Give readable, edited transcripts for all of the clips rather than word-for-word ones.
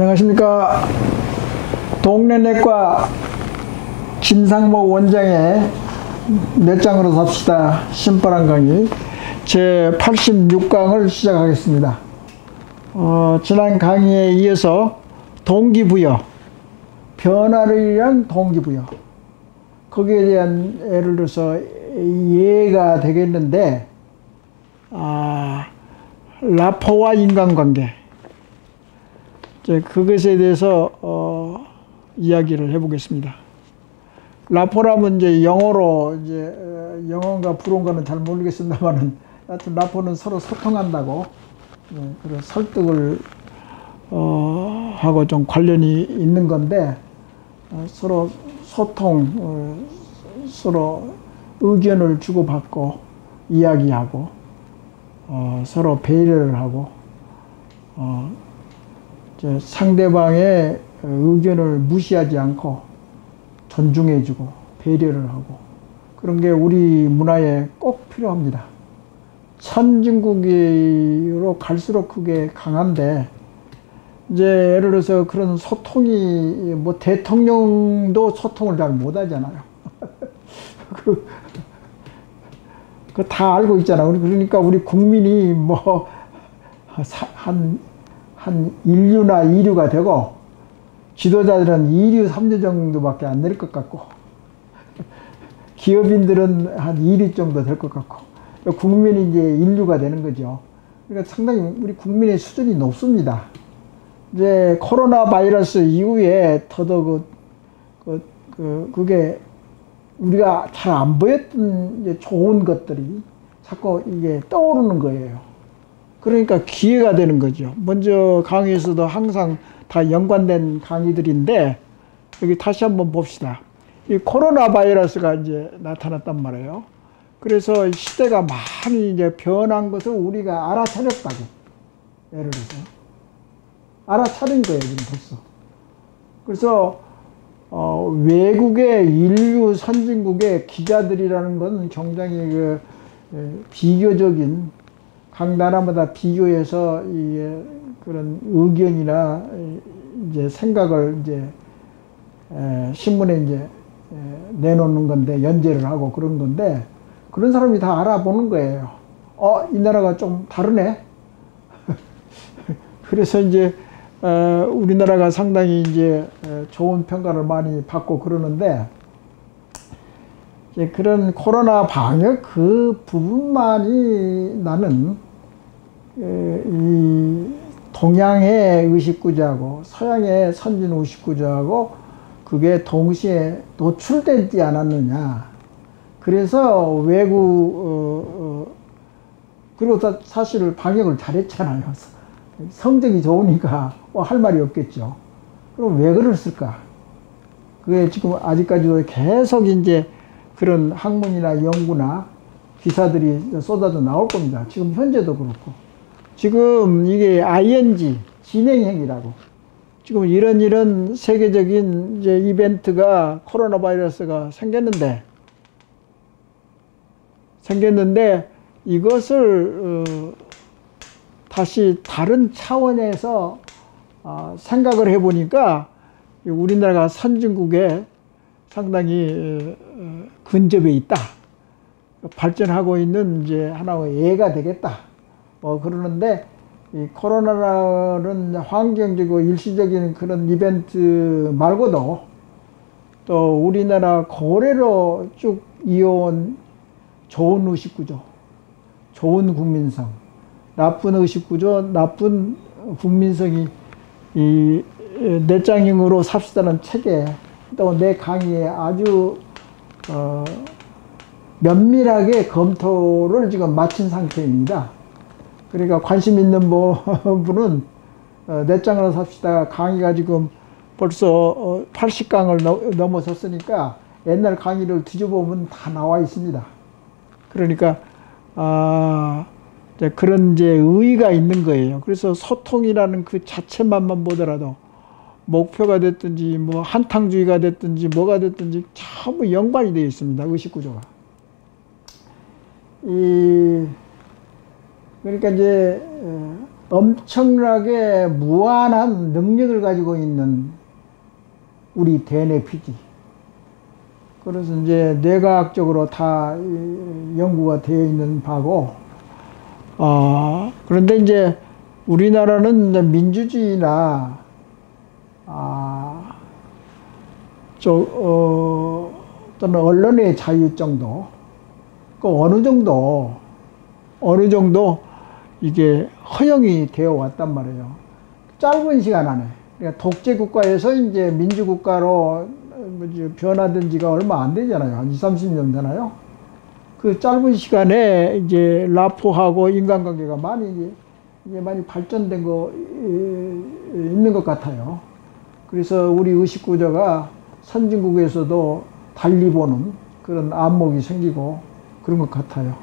안녕하십니까. 동네내과 김상목 원장의 넷장으로 삽시다 신바람 강의 제 86강을 시작하겠습니다. 지난 강의에 이어서 동기부여, 변화를 위한 동기부여, 거기에 대한 예를 들어서 예가 되겠는데, 라포와 인간관계, 그것에 대해서 이야기를 해보겠습니다. 라포라면 이제 영어로 영어인가 불어인가는 잘 모르겠습니다만은, 하여튼 라포는 서로 소통한다고, 그런 설득을 하고 좀 관련이 있는 건데, 서로 소통, 서로 의견을 주고받고 이야기하고, 서로 배려를 하고, 상대방의 의견을 무시하지 않고 존중해주고 배려를 하고, 그런 게 우리 문화에 꼭 필요합니다. 선진국으로 갈수록 그게 강한데, 이제 예를 들어서 그런 소통이, 뭐 대통령도 소통을 잘 못하잖아요. 그거 다 알고 있잖아. 그러니까 우리 국민이 뭐 한 1류나 2류가 되고, 지도자들은 2류, 3류 정도밖에 안 될 것 같고, 기업인들은 한 2류 정도 될 것 같고, 국민이 이제 1류가 되는 거죠. 그러니까 상당히 우리 국민의 수준이 높습니다. 이제 코로나 바이러스 이후에 더더욱 그게 우리가 잘 안 보였던 이제 좋은 것들이 자꾸 이게 떠오르는 거예요. 그러니까 기회가 되는 거죠. 먼저 강의에서도 항상 다 연관된 강의들인데, 여기 다시 한번 봅시다. 이 코로나 바이러스가 이제 나타났단 말이에요. 그래서 시대가 많이 이제 변한 것을 우리가 알아차렸다고. 예를 들어서. 알아차린 거예요, 지금 벌써. 그래서, 외국의 인류 선진국의 기자들이라는 건 굉장히 비교적인, 각 나라마다 비교해서 그런 의견이나 이제 생각을 이제 신문에 이제 내놓는 건데, 연재를 하고 그런 건데, 그런 사람이 다 알아보는 거예요. 이 나라가 좀 다르네. 그래서 이제 우리나라가 상당히 이제 좋은 평가를 많이 받고 그러는데, 이제 그런 코로나 방역 그 부분만이 나는 이 동양의 의식구조하고 서양의 선진 의식구조하고 그게 동시에 노출되지 않았느냐. 그래서 그리고 사실 방역을 잘했잖아요. 성적이 좋으니까 할 말이 없겠죠. 그럼 왜 그랬을까? 그게 지금 아직까지도 계속 이제 그런 학문이나 연구나 기사들이 쏟아져 나올 겁니다. 지금 현재도 그렇고. 지금 이게 ING, 진행형이라고. 지금 이런 세계적인 이제 이벤트가, 코로나 바이러스가 생겼는데 이것을 다시 다른 차원에서 생각을 해보니까 우리나라가 선진국에 상당히 근접해 있다. 발전하고 있는 이제 하나의 예가 되겠다. 그러는데, 이 코로나라는 환경적이고 일시적인 그런 이벤트 말고도 또 우리나라 고래로 쭉 이어온 좋은 의식구조, 좋은 국민성, 나쁜 의식구조, 나쁜 국민성이 이 넷장형으로 삽시다는 책에, 또 내 강의에 아주 면밀하게 검토를 지금 마친 상태입니다. 그러니까 관심 있는 분은 넷장으로 삽시다 강의가 지금 벌써 80강을 넘어섰으니까 옛날 강의를 뒤져보면 다 나와 있습니다. 그러니까 그런 이제 의의가 있는 거예요. 그래서 소통이라는 그 자체만만 보더라도 목표가 됐든지 뭐 한탕주의가 됐든지 뭐가 됐든지 전부 연관이 되어 있습니다. 의식구조가. 그러니까 이제 엄청나게 무한한 능력을 가지고 있는 우리 대뇌피지. 그래서 이제 뇌과학적으로 다 연구가 되어 있는 바고, 그런데 이제 우리나라는 이제 민주주의나, 또는 언론의 자유 정도, 그 어느 정도 이게 허용이 되어 왔단 말이에요. 짧은 시간 안에. 그러니까 독재 국가에서 이제 민주국가로 변화된 지가 얼마 안 되잖아요. 한 20, 30년 되나요? 그 짧은 시간에 이제 라포하고 인간관계가 많이 발전된 거 있는 것 같아요. 그래서 우리 의식구조가 선진국에서도 달리 보는 그런 안목이 생기고 그런 것 같아요.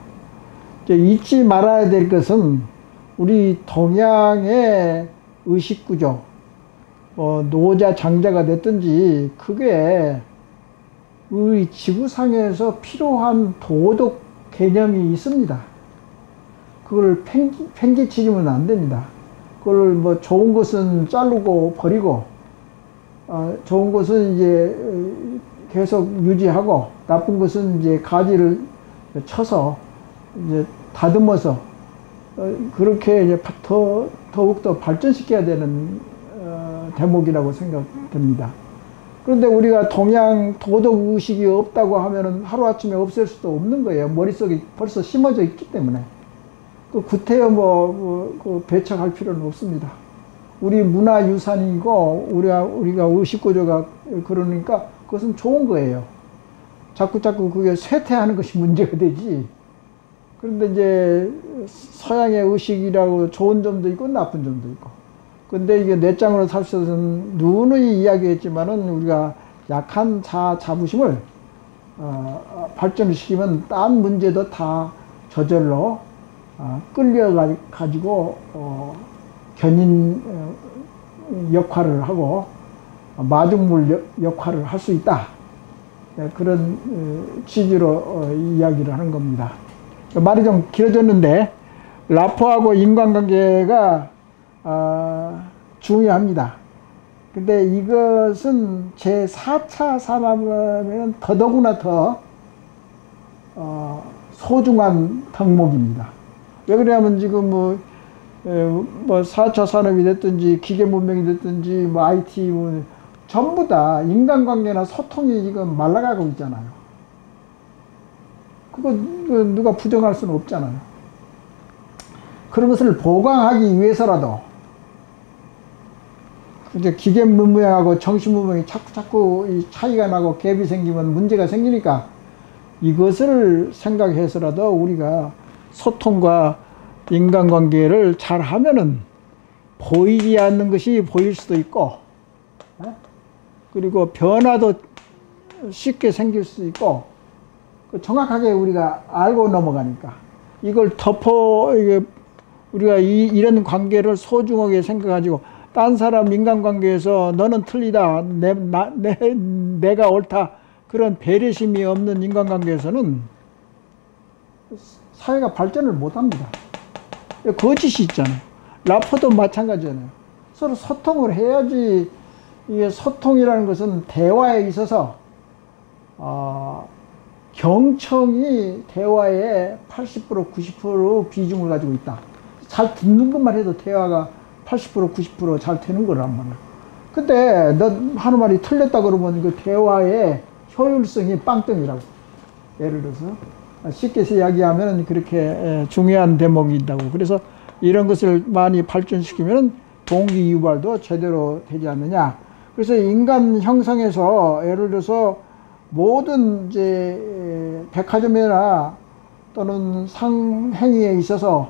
잊지 말아야 될 것은 우리 동양의 의식구조, 노자, 장자가 됐든지 그게 우리 지구상에서 필요한 도덕 개념이 있습니다. 그걸 팽개치면 안 됩니다. 그걸 뭐 좋은 것은 자르고 버리고, 좋은 것은 이제 계속 유지하고, 나쁜 것은 이제 가지를 쳐서 이제 다듬어서 그렇게 이제 더욱더 발전시켜야 되는 대목이라고 생각됩니다. 그런데 우리가 동양 도덕의식이 없다고 하면은 하루아침에 없앨 수도 없는 거예요. 머릿속에 벌써 심어져 있기 때문에. 구태여 그 배척할 필요는 없습니다. 우리 문화유산이고, 우리가 의식구조가 그러니까 그것은 좋은 거예요. 자꾸 그게 쇠퇴하는 것이 문제가 되지. 그런데 이제 서양의 의식이라고 좋은 점도 있고 나쁜 점도 있고. 근데 이게 내장으로 살펴서는 누누이 이야기했지만은 우리가 약한 자부심을 발전시키면 딴 문제도 다 저절로 끌려가지고 견인 역할을 하고 마중물 역할을 할 수 있다. 그런 취지로 이야기를 하는 겁니다. 말이 좀 길어졌는데 라포하고 인간관계가 중요합니다. 근데 이것은 제4차 산업에는 더더구나 더 소중한 덕목입니다. 왜 그러냐면 지금 뭐 4차 산업이 됐든지 기계문명이 됐든지 뭐 IT 전부 다 인간관계나 소통이 지금 말라가고 있잖아요. 그거 누가 부정할 수는 없잖아요. 그런 것을 보강하기 위해서라도 이제 기계문명하고 정신문명이 자꾸 이 차이가 나고 갭이 생기면 문제가 생기니까 이것을 생각해서라도 우리가 소통과 인간관계를 잘 하면은 보이지 않는 것이 보일 수도 있고, 그리고 변화도 쉽게 생길 수 있고, 정확하게 우리가 알고 넘어가니까 이걸 우리가 이런 관계를 소중하게 생각가지고 딴 사람 인간관계에서 너는 틀리다, 내가 옳다, 그런 배려심이 없는 인간관계에서는 사회가 발전을 못합니다. 거짓이 있잖아요. 라포도 마찬가지잖아요. 서로 소통을 해야지. 이게 소통이라는 것은 대화에 있어서 경청이 대화의 80% 90% 비중을 가지고 있다. 잘 듣는 것만 해도 대화가 80% 90% 잘 되는 거란 말이야. 근데 너 하는 말이 틀렸다 그러면 그 대화의 효율성이 빵점이라고. 예를 들어서 쉽게 이야기하면 그렇게 중요한 대목이 있다고. 그래서 이런 것을 많이 발전시키면 동기 유발도 제대로 되지 않느냐. 그래서 인간 형성에서 예를 들어서 모든 이제 백화점이나 또는 상행위에 있어서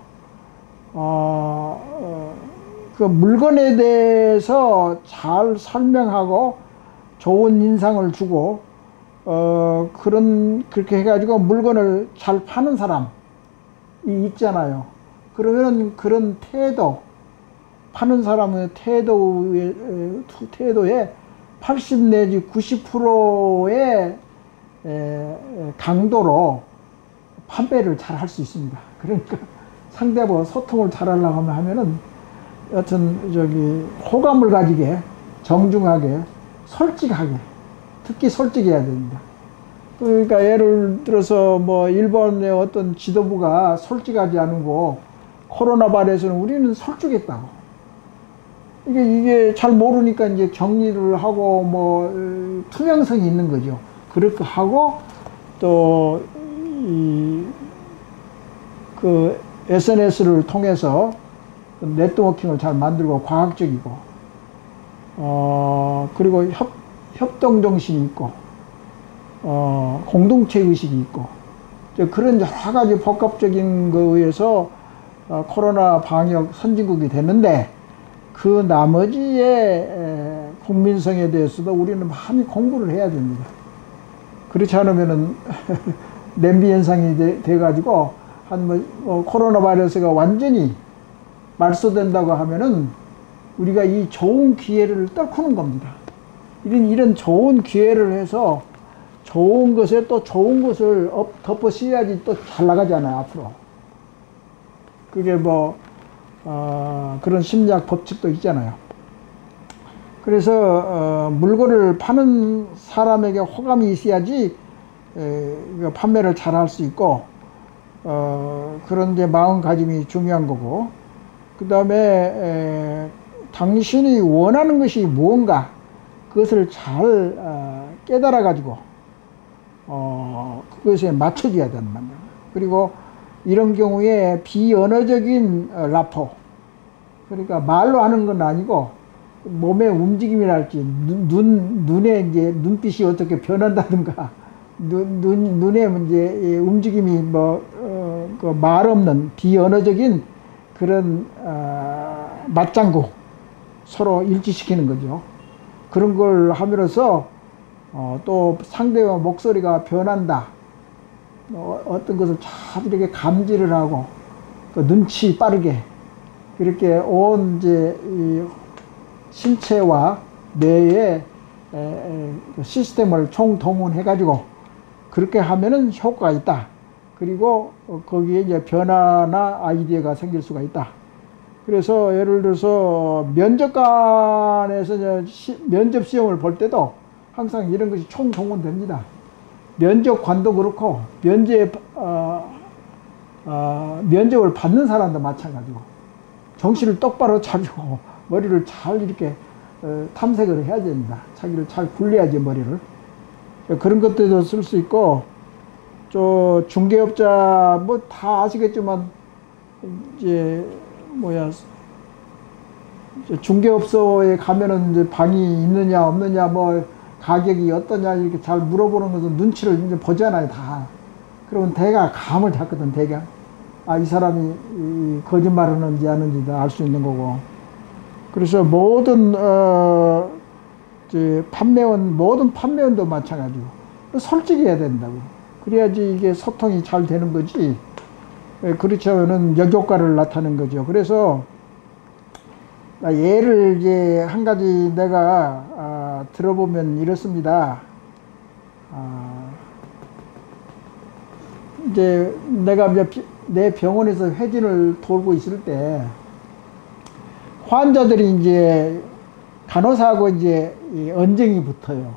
그 물건에 대해서 잘 설명하고 좋은 인상을 주고 그렇게 해가지고 물건을 잘 파는 사람이 있잖아요. 그러면 그런 태도, 파는 사람의 태도에 80 내지 90%의 강도로 판매를 잘 할 수 있습니다. 그러니까 상대하고 소통을 잘 하려고 하면은 여튼 호감을 가지게, 정중하게, 솔직하게, 특히 솔직해야 됩니다. 그러니까 예를 들어서 뭐 일본의 어떤 지도부가 솔직하지 않고 코로나 발에서는 우리는 솔직했다고. 이게 잘 모르니까 이제 격리를 하고 뭐 투명성이 있는 거죠. 그렇게 하고 또 그 SNS를 통해서 네트워킹을 잘 만들고 과학적이고 그리고 협동 정신이 있고 공동체 의식이 있고 그런 여러 가지 복합적인 거에 의해서 코로나 방역 선진국이 됐는데 그 나머지의 국민성에 대해서도 우리는 많이 공부를 해야 됩니다. 그렇지 않으면은 냄비 현상이 돼가지고 코로나 바이러스가 완전히 말소된다고 하면은 우리가 이 좋은 기회를 떨구는 겁니다. 이런 좋은 기회를 해서 좋은 것에 또 좋은 것을 덮어 씌워야지 또 잘 나가잖아요, 앞으로. 그게 그런 심리학 법칙도 있잖아요. 그래서 물건을 파는 사람에게 호감이 있어야지 판매를 잘 할 수 있고 그런 데 마음가짐이 중요한 거고, 그 다음에 당신이 원하는 것이 무언가 그것을 잘 깨달아 가지고 그것에 맞춰줘야 된단 말이에요. 그리고 이런 경우에 비언어적인 라포, 그러니까 말로 하는 건 아니고 몸의 움직임이랄지 눈에 이제 눈빛이 어떻게 변한다든가 눈의 이제 움직임이 그 말 없는 비언어적인 그런 맞장구 서로 일치시키는 거죠. 그런 걸 함으로써 또 상대와 목소리가 변한다, 어떤 것을 잘 이렇게 감지를 하고 그 눈치 빠르게 그렇게 온 이제 이 신체와 뇌의 시스템을 총동원해 가지고 그렇게 하면은 효과가 있다. 그리고 거기에 이제 변화나 아이디어가 생길 수가 있다. 그래서 예를 들어서 면접관에서 면접 시험을 볼 때도 항상 이런 것이 총동원됩니다. 면접관도 그렇고 면접을 받는 사람도 마찬가지고 정신을 똑바로 차리고 머리를 잘 이렇게 탐색을 해야 됩니다. 자기를 잘 굴려야지 머리를. 그런 것들도 쓸 수 있고, 저 중개업자 뭐 다 아시겠지만 이제 중개업소에 가면은 이제 방이 있느냐 없느냐 뭐 가격이 어떠냐 이렇게 잘 물어보는 것은 눈치를 이제 보잖아요, 다. 그러면 대가 감을 잡거든, 대가. 이 사람이 거짓말을 하는지 아는지도 알 수 있는 거고. 그래서 모든 모든 판매원도 마찬가지고 솔직해야 된다고. 그래야지 이게 소통이 잘 되는 거지. 그렇지 않으면 역효과를 나타내는 거죠. 그래서 예를 이제 한 가지 내가 들어보면 이렇습니다. 이제 내가 내 병원에서 회진을 돌고 있을 때 환자들이 이제 간호사하고 이제 언쟁이 붙어요.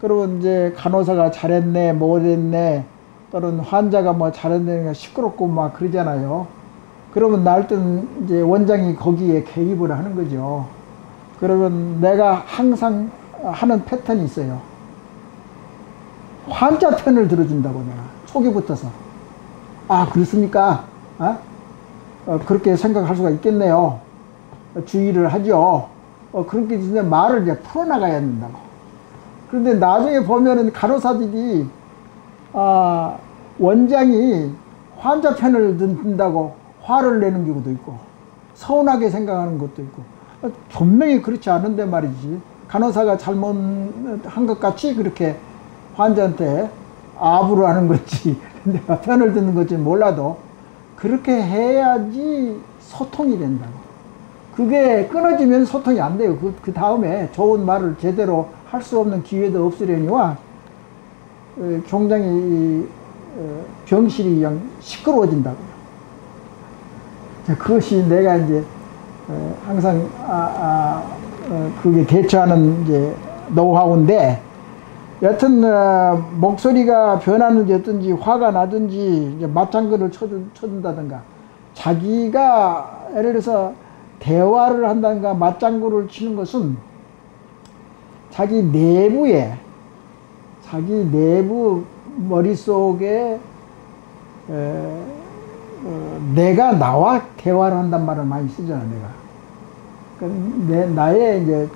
그러면 이제 간호사가 잘했네, 못했네, 또는 환자가 뭐 잘했네, 시끄럽고 막 그러잖아요. 그러면 날땐 이제 원장이 거기에 개입을 하는 거죠. 그러면 내가 항상 하는 패턴이 있어요. 환자 편을 들어준다고 내가 속이 붙어서. 그렇습니까? 그렇게 생각할 수가 있겠네요. 주의를 하죠. 그렇게 진짜 말을 이제 풀어나가야 된다고. 그런데 나중에 보면은 간호사들이 원장이 환자 편을 든다고 화를 내는 경우도 있고 서운하게 생각하는 것도 있고 분명히 그렇지 않은데 말이지. 간호사가 잘못한 것 같이 그렇게 환자한테 아부를 하는 건지 내가 편을 듣는 건지 몰라도 그렇게 해야지 소통이 된다고. 그게 끊어지면 소통이 안 돼요. 그 다음에 좋은 말을 제대로 할 수 없는 기회도 없으려니와 굉장히 병실이 그냥 시끄러워진다고요. 그것이 내가 이제 항상 그게 대처하는 이제 노하우인데, 여튼 목소리가 변하는지 어떤지, 화가 나든지 이제 맞장구를 쳐준다든가, 자기가 예를 들어서 대화를 한다든가 맞장구를 치는 것은 자기 내부 머릿속에 내가 나와 대화를 한단 말을 많이 쓰잖아, 내가. 그러니까 나의 이제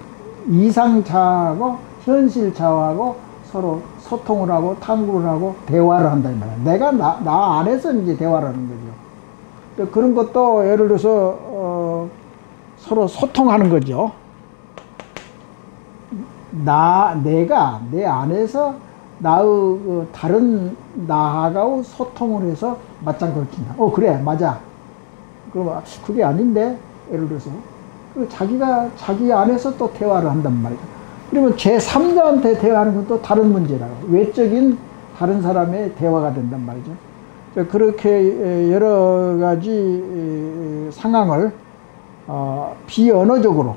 이상자하고 현실자하고 서로 소통을 하고 탐구를 하고 대화를 한다는 말이야. 내가 나 안에서 이제 대화를 하는 거죠. 그런 것도 예를 들어서 서로 소통하는 거죠. 내가 내 안에서 나의 다른 나하고 소통을 해서 맞장구를 친다. 그래, 맞아. 그럼 그게 아닌데, 예를 들어서 자기가 자기 안에서 또 대화를 한단 말이죠. 그러면 제3자한테 대화하는 건 또 다른 문제라고. 외적인 다른 사람의 대화가 된단 말이죠. 그렇게 여러 가지 상황을 비언어적으로,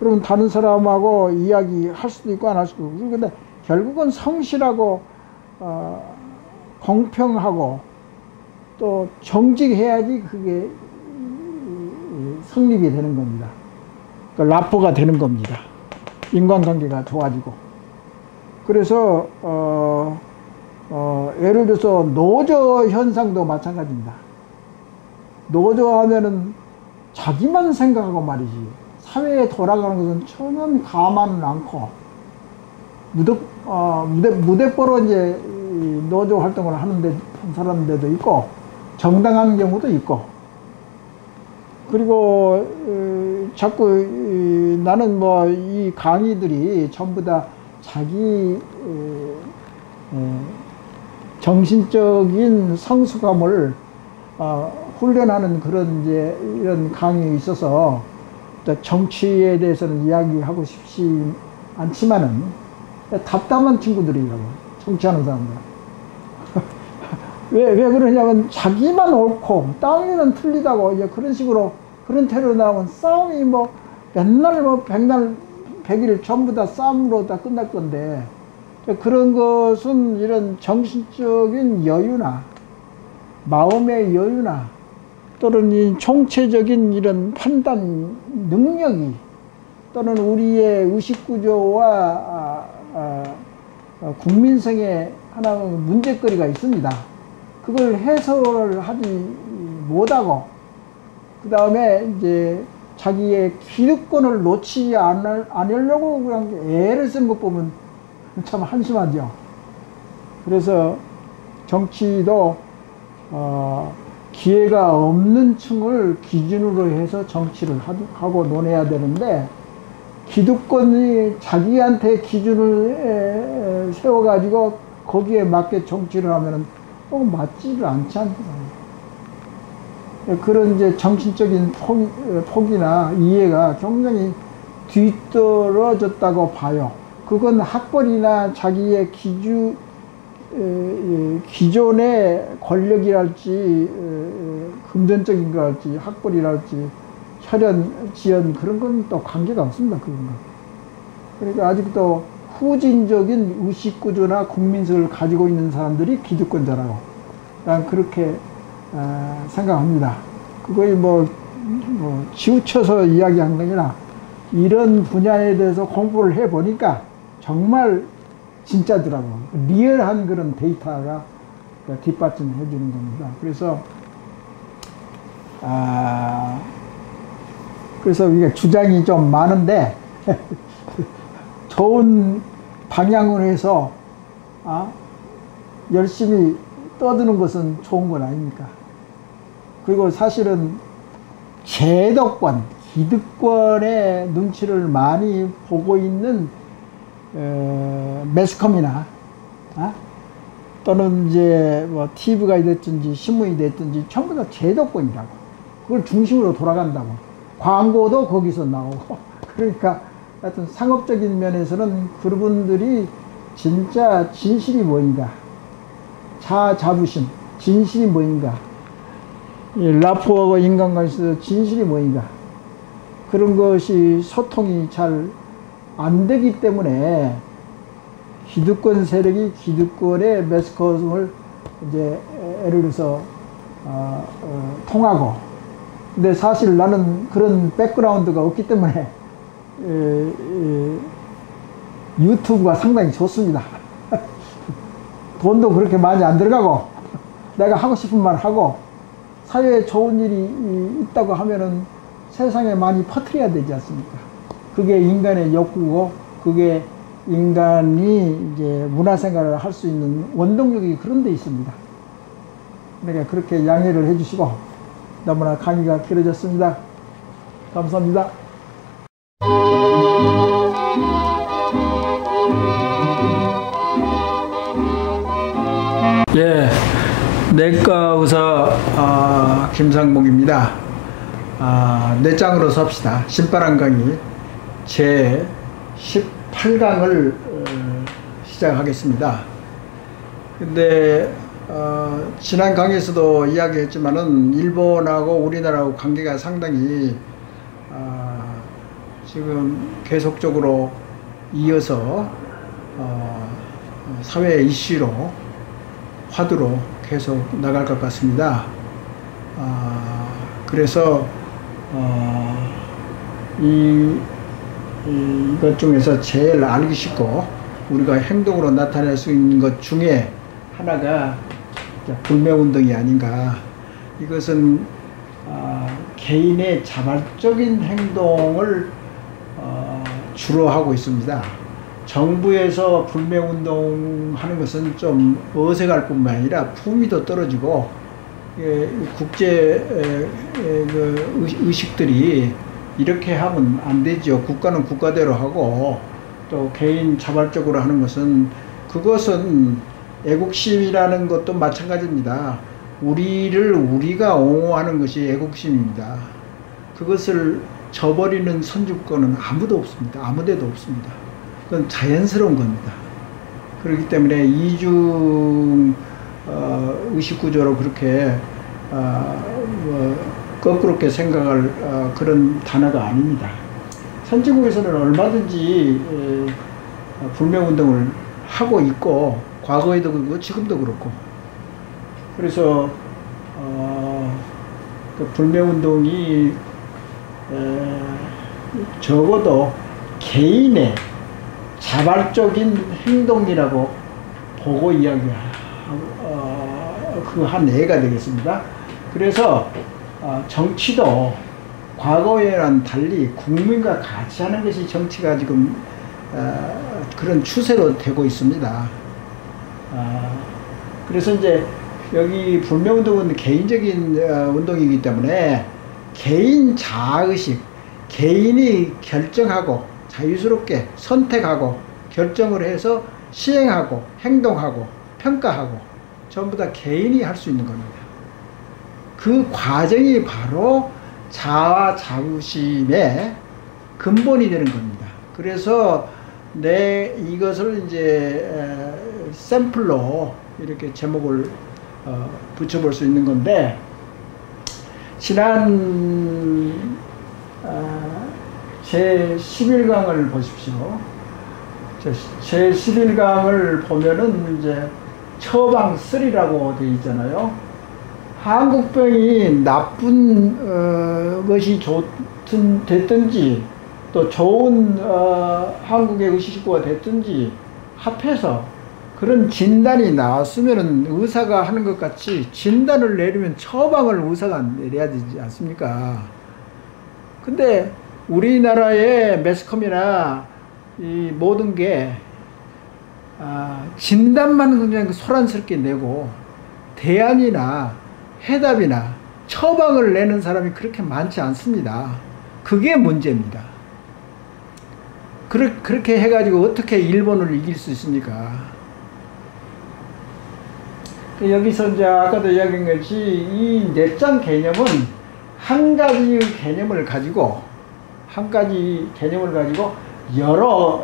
그러면 다른 사람하고 이야기할 수도 있고 안 할 수도 있고, 근데 결국은 성실하고 공평하고 또 정직해야지 그게 성립이 되는 겁니다. 그러니까 라포가 되는 겁니다. 인간관계가 좋아지고. 그래서 예를 들어서 노조 현상도 마찬가지입니다. 노조 하면은 자기만 생각하고 말이지, 사회에 돌아가는 것은 전혀 감안은 않고 무대뽀로 이제 노조 활동을 하는 사람들도 있고, 정당한 경우도 있고. 그리고 자꾸 나는 뭐 이 강의들이 전부 다 자기 정신적인 성숙함을 훈련하는 그런 이제 이런 강의에 있어서 정치에 대해서는 이야기하고 싶지 않지만은 답답한 친구들이라고, 정치하는 사람들. 왜 그러냐면 자기만 옳고 땅에는 틀리다고 이제 그런 식으로 그런 태로 나오면 싸움이 뭐 맨날 뭐 백날 백일 전부 다 싸움으로 다 끝날 건데, 그런 것은 이런 정신적인 여유나 마음의 여유나 또는 이 총체적인 이런 판단 능력이 또는 우리의 의식구조와 국민성에 하나의 문제거리가 있습니다. 그걸 해소를 하지 못하고, 그 다음에 이제 자기의 기득권을 놓치지 않으려고 그냥 애를 쓴 것 보면 참 한심하죠. 그래서 정치도 기회가 없는 층을 기준으로 해서 정치를 하고 논해야 되는데, 기득권이 자기한테 기준을 세워가지고 거기에 맞게 정치를 하면은 맞지를 않지 않나요? 그런 이제 정신적인 폭이나 이해가 굉장히 뒤떨어졌다고 봐요. 그건 학벌이나 자기의 기존의 권력이랄지 금전적인 거랄지 학벌이랄지 혈연, 지연 그런 건 또 관계가 없습니다. 그건. 그러니까 아직도 후진적인 의식구조나 국민성을 가지고 있는 사람들이 기득권자라고 난 그렇게 생각합니다. 그거에 뭐 치우쳐서 이야기한 게 아니라 이런 분야에 대해서 공부를 해보니까 정말 진짜더라고. 리얼한 그런 데이터가 뒷받침해 주는 겁니다. 그래서 이게 주장이 좀 많은데 좋은 방향으로 해서 열심히 떠드는 것은 좋은 건 아닙니까? 그리고 사실은 제도권, 기득권의 눈치를 많이 보고 있는 매스컴이나 또는 이제 뭐 TV가 됐든지 신문이 됐든지 전부 다 제도권이라고. 그걸 중심으로 돌아간다고. 광고도 거기서 나오고. 그러니까 하여튼 상업적인 면에서는 그분들이 진짜 진실이 뭐인가, 자부심, 진실이 뭐인가, 라포하고 인간관계에서 진실이 뭐인가, 그런 것이 소통이 잘 안 되기 때문에 기득권 세력이 기득권의 매스컴을 이제 예를 들어서 통하고, 근데 사실 나는 그런 백그라운드가 없기 때문에 유튜브가 상당히 좋습니다. 돈도 그렇게 많이 안 들어가고 내가 하고 싶은 말 하고 사회에 좋은 일이 있다고 하면은 세상에 많이 퍼뜨려야 되지 않습니까? 그게 인간의 욕구고 그게 인간이 이제 문화생활을 할 수 있는 원동력이 그런 데 있습니다. 그러니까 그렇게 양해를 해주시고, 너무나 강의가 길어졌습니다. 감사합니다. 예, 내과 의사 김상봉입니다. 뇌짱으로 삽시다. 신바람 강의 제 18강을 시작하겠습니다. 근데 지난 강의에서도 이야기했지만은 일본하고 우리나라하고 관계가 상당히 지금 계속적으로 이어서 사회 이슈로 화두로 계속 나갈 것 같습니다. 그래서 이것 중에서 제일 알기 쉽고 우리가 행동으로 나타낼 수 있는 것 중에 하나가 불매운동이 아닌가. 이것은 개인의 자발적인 행동을 주로 하고 있습니다. 정부에서 불매운동 하는 것은 좀 어색할 뿐만 아니라 품위도 떨어지고 국제 의식들이 이렇게 하면 안 되죠. 국가는 국가대로 하고 또 개인 자발적으로 하는 것은, 그것은 애국심이라는 것도 마찬가지입니다. 우리를 우리가 옹호하는 것이 애국심입니다. 그것을 저버리는 선주권은 아무도 없습니다. 아무데도 없습니다. 그건 자연스러운 겁니다. 그렇기 때문에 이중 의식구조로 그렇게 거꾸롭게 생각할 그런 단어가 아닙니다. 선진국에서는 얼마든지 불매운동을 하고 있고 과거에도 그렇고 지금도 그렇고, 그래서 그 불매운동이 적어도 개인의 자발적인 행동이라고 보고 이야기하고 그 한 예가 되겠습니다. 그래서 정치도 과거에랑 달리 국민과 같이 하는 것이 정치가 지금 그런 추세로 되고 있습니다. 그래서 이제 여기 불매운동은 개인적인 운동이기 때문에 개인 자아의식, 개인이 결정하고 자유스럽게 선택하고 결정을 해서 시행하고 행동하고 평가하고 전부 다 개인이 할 수 있는 겁니다. 그 과정이 바로 자아 자부심의 근본이 되는 겁니다. 그래서 이것을 이제 샘플로 이렇게 제목을 붙여볼 수 있는 건데, 지난 제 11강을 보십시오. 제 11강을 보면은 이제 처방 3라고 되어 있잖아요. 한국병이 나쁜 것이 됐든지 또 좋은 한국의 의식주가 됐든지 합해서 그런 진단이 나왔으면 의사가 하는 것 같이 진단을 내리면 처방을 의사가 내려야 되지 않습니까? 근데 우리나라의 매스컴이나 이 모든 게 진단만 그냥 소란스럽게 내고 대안이나 해답이나 처방을 내는 사람이 그렇게 많지 않습니다. 그게 문제입니다. 그렇게 해가지고 어떻게 일본을 이길 수 있습니까? 여기서 이제 아까도 이야기한 것이 이 뇌짱 개념은 한 가지 개념을 가지고 여러,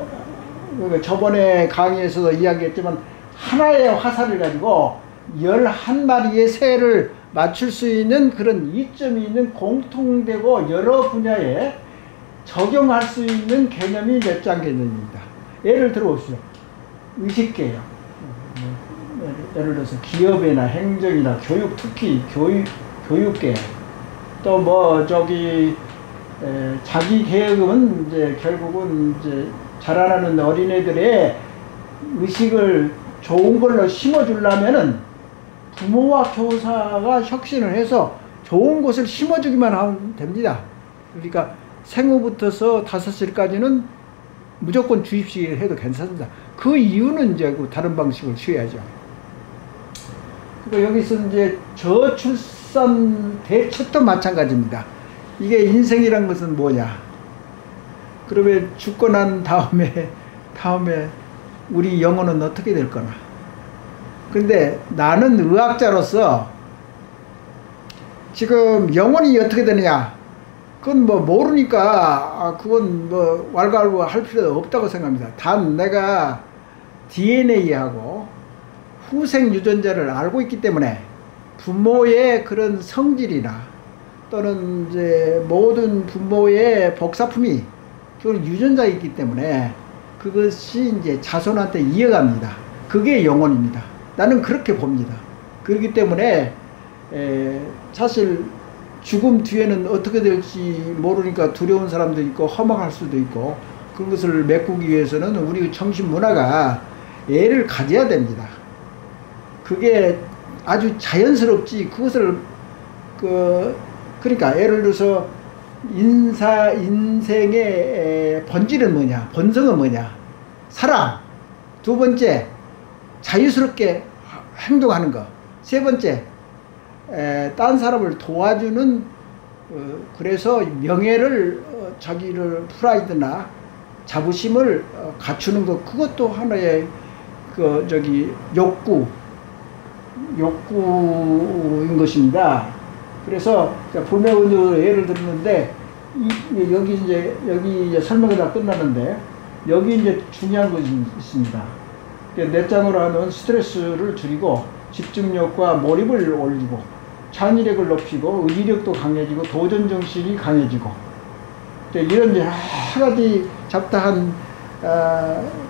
저번에 강의에서도 이야기했지만 하나의 화살을 가지고 11마리의 새를 맞출 수 있는 그런 이점이 있는 공통되고 여러 분야의 적용할 수 있는 개념이 넷장 개념입니다. 예를 들어 보시죠. 의식계요. 예를 들어서 기업이나 행정이나 교육, 특히 교육계. 또 뭐 자기 계획은 이제 결국은 이제 자라나는 어린애들의 의식을 좋은 걸로 심어주려면은 부모와 교사가 혁신을 해서 좋은 것을 심어주기만 하면 됩니다. 그러니까 생후부터서 5살까지는 무조건 주입식을 해도 괜찮습니다. 그 이유는 이제 다른 방식을 취해야죠. 그리고 여기서 이제 저출산 대책도 마찬가지입니다. 이게 인생이란 것은 뭐냐? 그러면 죽고 난 다음에 우리 영혼은 어떻게 될 거나? 근데 나는 의학자로서 지금 영혼이 어떻게 되느냐? 그건 뭐 모르니까 그건 뭐 왈가왈부 할 필요도 없다고 생각합니다. 단 내가 DNA하고 후생 유전자를 알고 있기 때문에 부모의 그런 성질이나 또는 이제 모든 부모의 복사품이 그건 유전자이기 때문에 그것이 이제 자손한테 이어갑니다. 그게 영혼입니다. 나는 그렇게 봅니다. 그렇기 때문에 사실 죽음 뒤에는 어떻게 될지 모르니까 두려운 사람도 있고 허망할 수도 있고 그것을 메꾸기 위해서는 우리 정신 문화가 애를 가져야 됩니다. 그게 아주 자연스럽지 그것을 그러니까 예를 들어서 인생의 본질은 뭐냐? 본성은 뭐냐? 사랑. 두 번째, 자유스럽게 행동하는 거. 세 번째, 딴 사람을 도와주는 그래서 명예를 자기를 프라이드나 자부심을 갖추는 것. 그것도 하나의 욕구인 것입니다. 그래서 불매운동을 예를 들었는데 여기 이제 설명이 다 끝나는데 여기 이제 중요한 것이 있습니다. 넷장으로 하면 스트레스를 줄이고 집중력과 몰입을 올리고 창의력을 높이고 의지력도 강해지고 도전 정신이 강해지고 이런 여러 가지 잡다한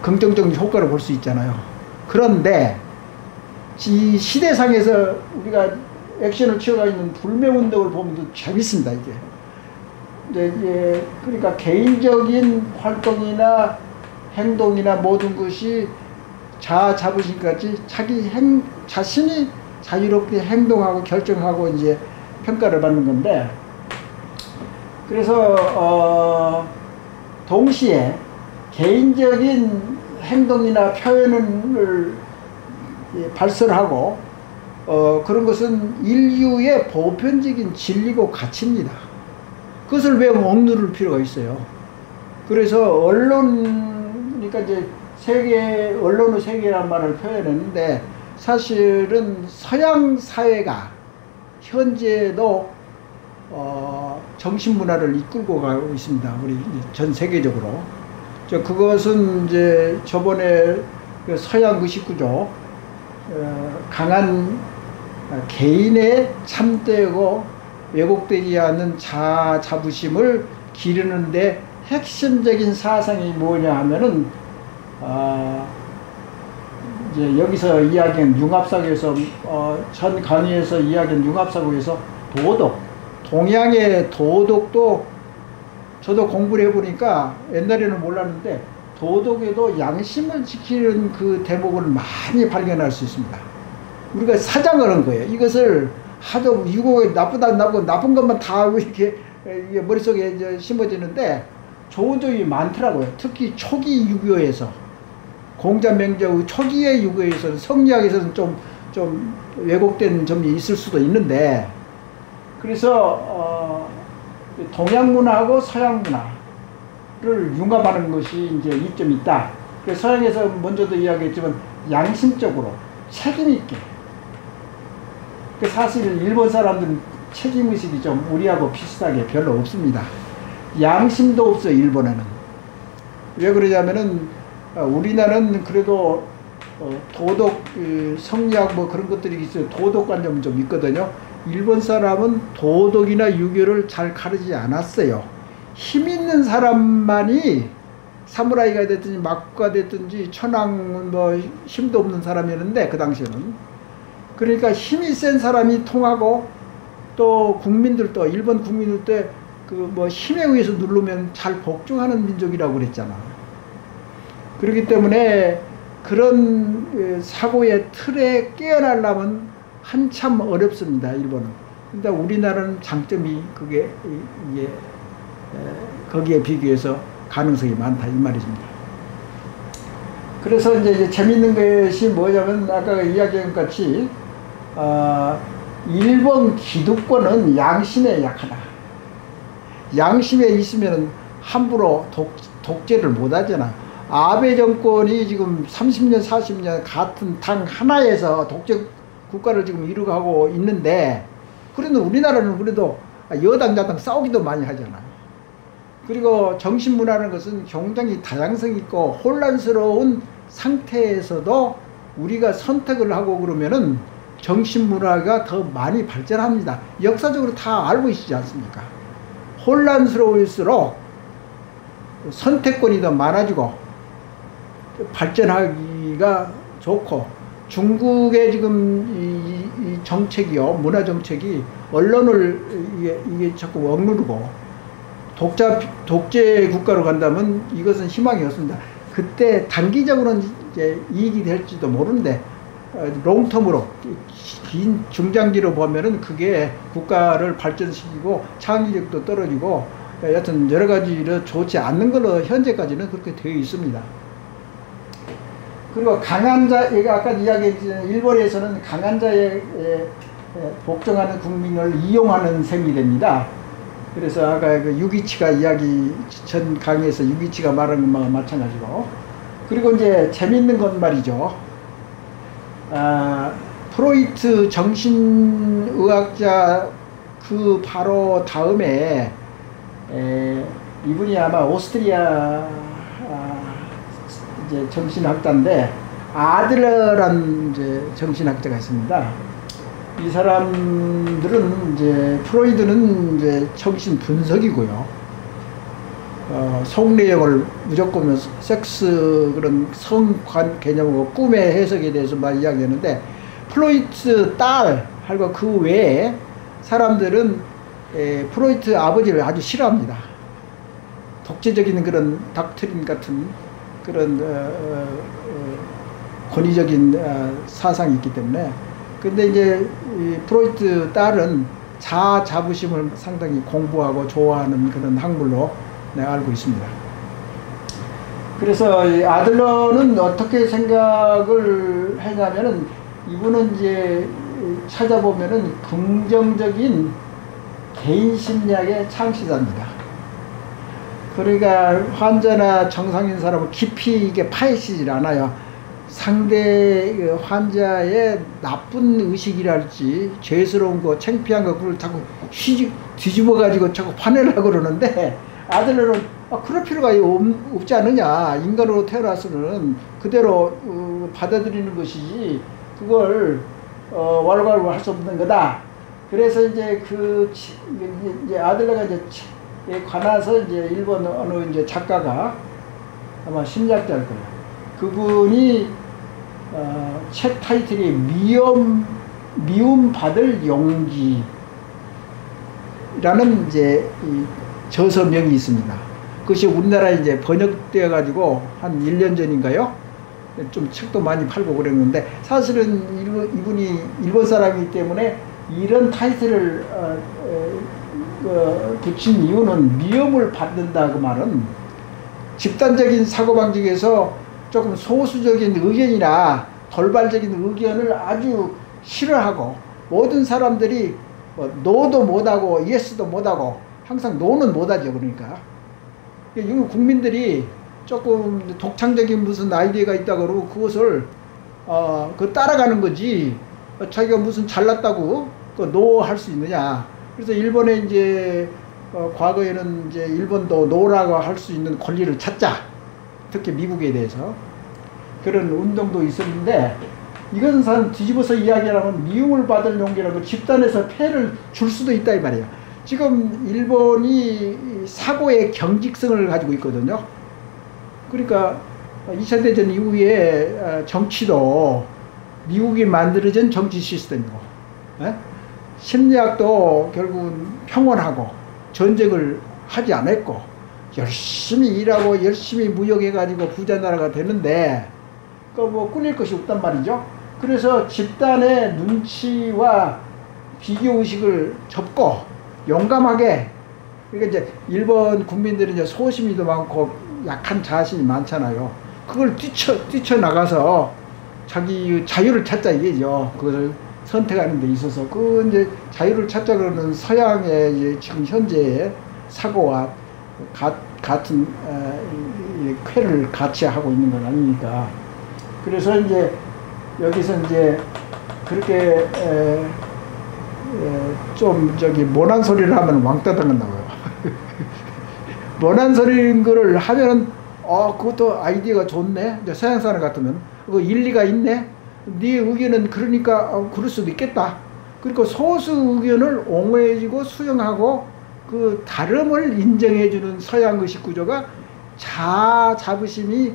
긍정적인 효과를 볼 수 있잖아요. 그런데 이 시대상에서 우리가 액션을 취해가 있는 불매운동을 보면 재밌습니다. 이게 그러니까 개인적인 활동이나 행동이나 모든 것이 자부심까지 자신이 자유롭게 행동하고 결정하고 이제 평가를 받는 건데 그래서 동시에 개인적인 행동이나 표현을 발설하고 그런 것은 인류의 보편적인 진리고 가치입니다. 그것을 왜 억누를 필요가 있어요? 그래서 그러니까 이제 언론의 세계란 말을 표현했는데 사실은 서양 사회가 현재도 정신 문화를 이끌고 가고 있습니다. 우리 전 세계적으로. 그것은 이제 저번에 그 서양 의식구조 강한 개인의 참되고 왜곡되지 않는 자부심을 기르는데 핵심적인 사상이 뭐냐 하면은 이제 여기서 이야기한 융합사고에서 전 강의에서 이야기한 융합사고에서 동양의 도덕도 저도 공부를 해보니까 옛날에는 몰랐는데 도덕에도 양심을 지키는 그 대목을 많이 발견할 수 있습니다. 우리가 사장을 한 거예요. 이것을 하도 유고에 나쁜 것만 다 이렇게 머릿속에 이제 심어지는데 좋은 점이 많더라고요. 특히 초기 유교에서 공자맹자의 초기의 유교에서는 성리학에서는 좀 왜곡된 점이 있을 수도 있는데 그래서 동양 문화하고 서양 문화를 융합하는 것이 이제 이점이 있다. 그래서 서양에서 먼저도 이야기했지만 양심적으로 책임있게 사실 일본 사람들은 책임의식이 좀 우리하고 비슷하게 별로 없습니다. 양심도 없어요. 일본에는. 왜 그러냐면은 우리나라는 그래도 도덕, 성리학 뭐 그런 것들이 있어요. 도덕관념은 좀 있거든요. 일본 사람은 도덕이나 유교를 잘 가르치지 않았어요. 힘 있는 사람만이 사무라이가 됐든지 막구가 됐든지 천황 뭐 힘도 없는 사람이었는데 그 당시에는 그러니까 힘이 센 사람이 통하고 또 국민들도 일본 국민들도 그 뭐 힘에 의해서 누르면 잘 복종하는 민족이라고 그랬잖아. 그렇기 때문에 그런 사고의 틀에 깨어나려면 한참 어렵습니다. 일본은. 근데 우리나라는 장점이 그게 이게 거기에 비교해서 가능성이 많다 이 말이십니다. 그래서 이제 재밌는 것이 뭐냐면 아까 이야기한 것 같이 일본 기득권은 양심에 약하다. 양심에 있으면 함부로 독재를 못하잖아. 아베 정권이 지금 30년 40년 같은 당 하나에서 독재 국가를 지금 이루고 있는데 그래도 우리나라는 그래도 여당 야당 싸우기도 많이 하잖아. 그리고 정신문화라는 것은 굉장히 다양성 있고 혼란스러운 상태에서도 우리가 선택을 하고 그러면은 정신문화가 더 많이 발전합니다. 역사적으로 다 알고 있지 않습니까? 혼란스러울수록 선택권이 더 많아지고 발전하기가 좋고 중국의 지금 이 정책이요 문화 정책이 언론을 이게 자꾸 억누르고 독재 국가로 간다면 이것은 희망이 없습니다. 그때 단기적으로는 이제 이익이 될지도 모르는데 롱텀으로 긴 중장기로 보면은 그게 국가를 발전시키고 창의력도 떨어지고 여하튼 여러 가지로 좋지 않는 걸로 현재까지는 그렇게 되어 있습니다. 그리고 강한 자, 아까 이야기했지만 일본에서는 강한 자에 복종하는 국민을 이용하는 셈이 됩니다. 그래서 아까 그 유기치가 이야기 전 강의에서 유기치가 말한 것과 마찬가지고 그리고 이제 재밌는 건 말이죠. 프로이트 정신의학자 그 바로 다음에 이분이 아마 오스트리아 이제 정신학자인데 아들러란 이제 정신학자가 있습니다. 이 사람들은 이제 프로이드는 이제 정신 분석이고요. 성내역을 무조건 섹스 그런 성관 개념하고 꿈의 해석에 대해서만 이야기했는데 프로이트 딸하고 그 외에 사람들은 프로이트 아버지를 아주 싫어합니다. 독재적인 그런 닥트린 같은 그런 권위적인 사상이 있기 때문에 근데 이제 이 프로이트 딸은 자아 자부심을 상당히 공부하고 좋아하는 그런 학물로 내가 알고 있습니다. 그래서 이 아들러는 어떻게 생각을 했냐면은 이분은 이제 찾아보면은 긍정적인 개인 심리학의 창시자입니다. 그러니까 환자나 정상인 사람을 깊이 이게 파헤치질 않아요. 상대 환자의 나쁜 의식이랄지 죄스러운 거 창피한 거 그걸 자꾸 뒤집어 가지고 자꾸 화내려고 그러는데 아들은 그럴 필요가 없지 않느냐. 인간으로 태어나서는 그대로 받아들이는 것이지 그걸 왈왈왈 할 수 없는 거다. 그래서 이제 이제 아들러가 이제 관해서 이제 일본 어느 이제 작가가 아마 심리학자일 거예요. 그분이 책 타이틀이 미움 받을 용기라는 이제 이 저서명이 있습니다. 그것이 우리나라에 이제 번역되어 가지고 한 1년 전인가요? 좀 책도 많이 팔고 그랬는데 사실은 이분이 일본 사람이기 때문에 이런 타이틀을 붙인 이유는 미움을 받는다 그 말은 집단적인 사고방식에서 조금 소수적인 의견이나 돌발적인 의견을 아주 싫어하고 모든 사람들이 노도 못하고 예스도 못하고 항상 노는 못하죠. 그러니까 이거 국민들이 조금 독창적인 무슨 아이디어가 있다고 그러고 그것을 그 따라가는 거지 자기가 무슨 잘났다고 노 할 수 있느냐. 그래서 일본에 이제 과거에는 이제 일본도 노라고 할 수 있는 권리를 찾자. 특히 미국에 대해서 그런 운동도 있었는데 이것은 사람 뒤집어서 이야기하면 미움을 받을 용기라고 집단에서 폐해를 줄 수도 있다 이 말이에요. 지금 일본이 사고의 경직성을 가지고 있거든요. 그러니까 2차 대전 이후에 정치도 미국이 만들어진 정치 시스템이고, 심리학도 결국은 평온하고 전쟁을 하지 않았고, 열심히 일하고 열심히 무역해가지고 부자 나라가 되는데 그 뭐 꿀릴 것이 없단 말이죠. 그래서 집단의 눈치와 비교의식을 접고 용감하게, 그러니까 이제 일본 국민들은 이제 소심이도 많고 약한 자신이 많잖아요. 그걸 뛰쳐나가서 자기 자유를 찾자 이게죠. 그것을 선택하는 데 있어서 그 이제 자유를 찾자 그러는 서양의 이제 지금 현재의 사고와 같은 쾌를 같이 하고 있는 건 아니니까. 그래서 이제 여기서 이제 그렇게 좀 저기 모난 소리를 하면 왕따 당한다고요. 모난 소리인 거를 하면은 그것도 아이디어가 좋네. 이제 서양 사람 같으면 그 일리가 있네. 네 의견은 그러니까 그럴 수도 있겠다. 그러니까 소수 의견을 옹호해주고 수용하고 그 다름을 인정해주는 서양 의식 구조가 자아 자부심이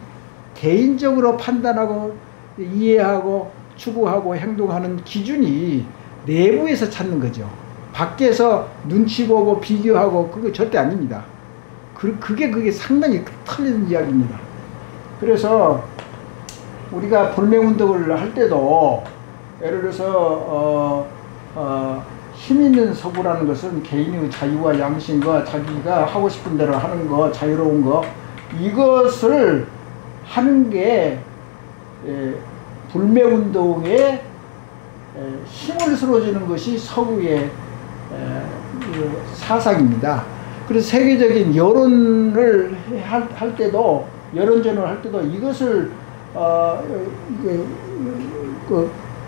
개인적으로 판단하고 이해하고 추구하고 행동하는 기준이 내부에서 찾는 거죠. 밖에서 눈치 보고 비교하고 그거 절대 아닙니다. 그게 상당히 틀린 이야기입니다. 그래서 우리가 불매운동을 할 때도 예를 들어서 힘 있는 서구라는 것은 개인의 자유와 양심과 자기가 하고 싶은 대로 하는 거, 자유로운 거, 이것을 하는 게 불매운동에 힘을 실어주는 것이 서구의 사상입니다. 그래서 세계적인 여론을 할 때도, 여론전을 할 때도 이것을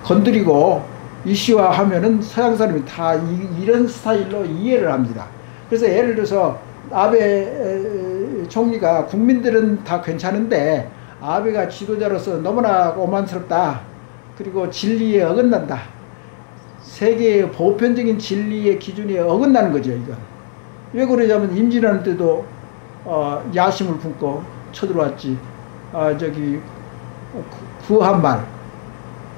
건드리고 이슈화하면은 서양 사람이 다 이런 스타일로 이해를 합니다. 그래서 예를 들어서 아베 총리가 국민들은 다 괜찮은데 아베가 지도자로서 너무나 오만스럽다. 그리고 진리에 어긋난다. 세계의 보편적인 진리의 기준에 어긋나는 거죠, 이건. 왜 그러냐면 임진왜란 때도 야심을 품고 쳐들어왔지. 구한 말.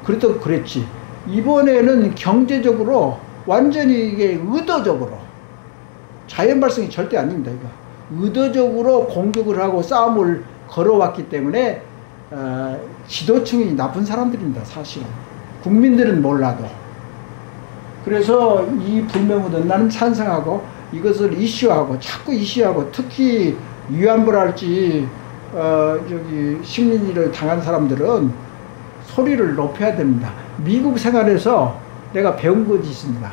그래도 그랬지. 이번에는 경제적으로 완전히 이게 의도적으로, 자연 발생이 절대 아닙니다, 이거. 의도적으로 공격을 하고 싸움을 걸어왔기 때문에 지도층이 나쁜 사람들입니다, 사실은. 국민들은 몰라도. 그래서 이 불매운동 나는 찬성하고 이것을 이슈하고 자꾸 이슈하고, 특히 위안부랄지 식민지를 당한 사람들은 소리를 높여야 됩니다. 미국 생활에서 내가 배운 것이 있습니다.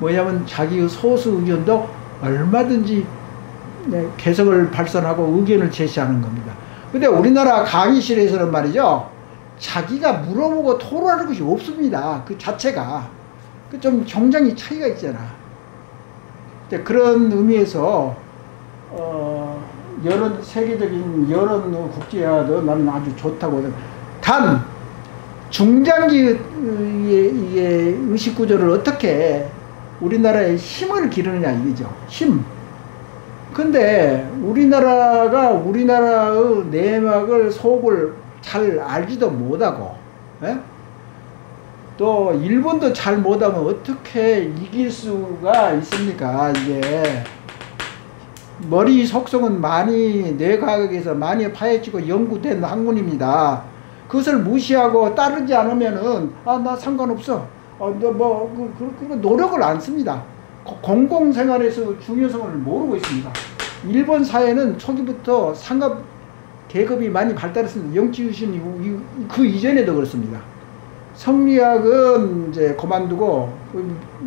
뭐냐면 자기의 소수 의견도 얼마든지 개성을 발산하고 의견을 제시하는 겁니다. 근데 우리나라 강의실에서는 말이죠, 자기가 물어보고 토론하는 것이 없습니다. 그 자체가. 좀 정장이 차이가 있잖아. 그런 의미에서 여론, 세계적인 여론 국제화도 나는 아주 좋다고. 단 중장기 이게 의식 구조를 어떻게 우리나라에 힘을 기르느냐 이거죠. 힘. 근데 우리나라가 우리나라의 내막을, 속을 잘 알지도 못하고, 또 일본도 잘 못하면 어떻게 이길 수가 있습니까? 이게 머리 속성은 많이 뇌과학에서 많이 파헤치고 연구된 학문입니다. 그것을 무시하고 따르지 않으면은 나 상관없어. 노력을 안 씁니다. 공공생활에서 중요성을 모르고 있습니다. 일본 사회는 초기부터 상급 계급이 많이 발달했습니다. 영치유신 그 이전에도 그렇습니다. 성리학은 이제 그만두고,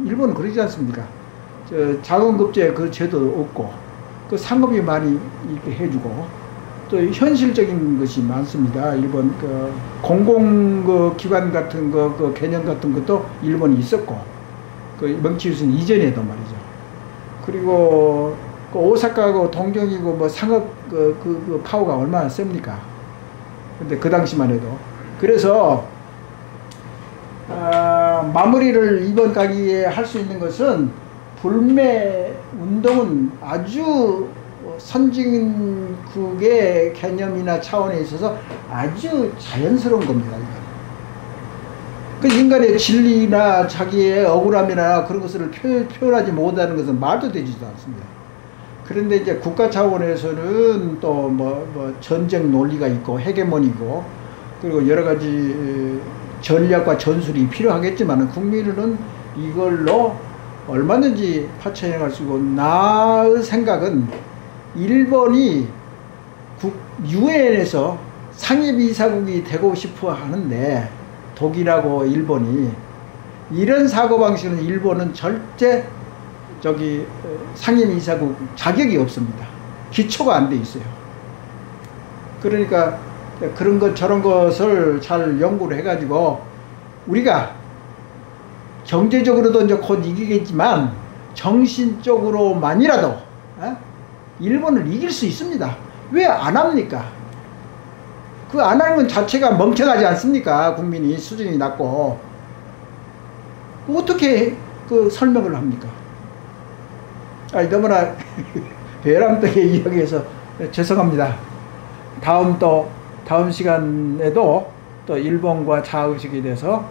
일본은 그러지 않습니까? 자원급제 그 제도 없고, 그 상급이 많이 이렇게 해주고, 또 현실적인 것이 많습니다. 일본 공공 기관 같은 그 개념 같은 것도 일본이 있었고, 그 명치유신 이전에도 말이죠. 그리고 그 오사카고 동경이고 뭐 상업 그 파워가 얼마나 셉니까? 근데 그 당시만 해도. 그래서 마무리를 이번 강의에 할 수 있는 것은 불매 운동은 아주 선진국의 개념이나 차원에 있어서 아주 자연스러운 겁니다. 그 인간의 진리나 자기의 억울함이나 그런 것을 표현하지 못하는 것은 말도 되지도 않습니다. 그런데 이제 국가 차원에서는 또 뭐 전쟁 논리가 있고 헤게모니고 그리고 여러 가지 전략과 전술이 필요하겠지만 국민은 이걸로 얼마든지 파쳐해 갈 수 있고, 나의 생각은 일본이 유엔에서 상임이사국이 되고 싶어 하는데, 독일하고 일본이 이런 사고방식은 일본은 절대 상임이사국 자격이 없습니다. 기초가 안 돼 있어요. 그러니까 그런 것 저런 것을 잘 연구를 해가지고 우리가 경제적으로도 이제 곧 이기겠지만 정신적으로만이라도 일본을 이길 수 있습니다. 왜 안 합니까? 그 안 하는 것 자체가 멍청하지 않습니까? 국민이 수준이 낮고. 어떻게 그 설명을 합니까? 너무나 배람되게 이야기해서 죄송합니다. 다음 시간에도 또 일본과 자아의식에 대해서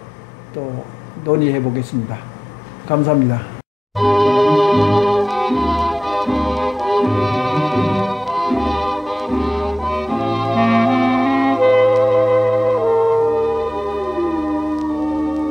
또 논의해 보겠습니다. 감사합니다.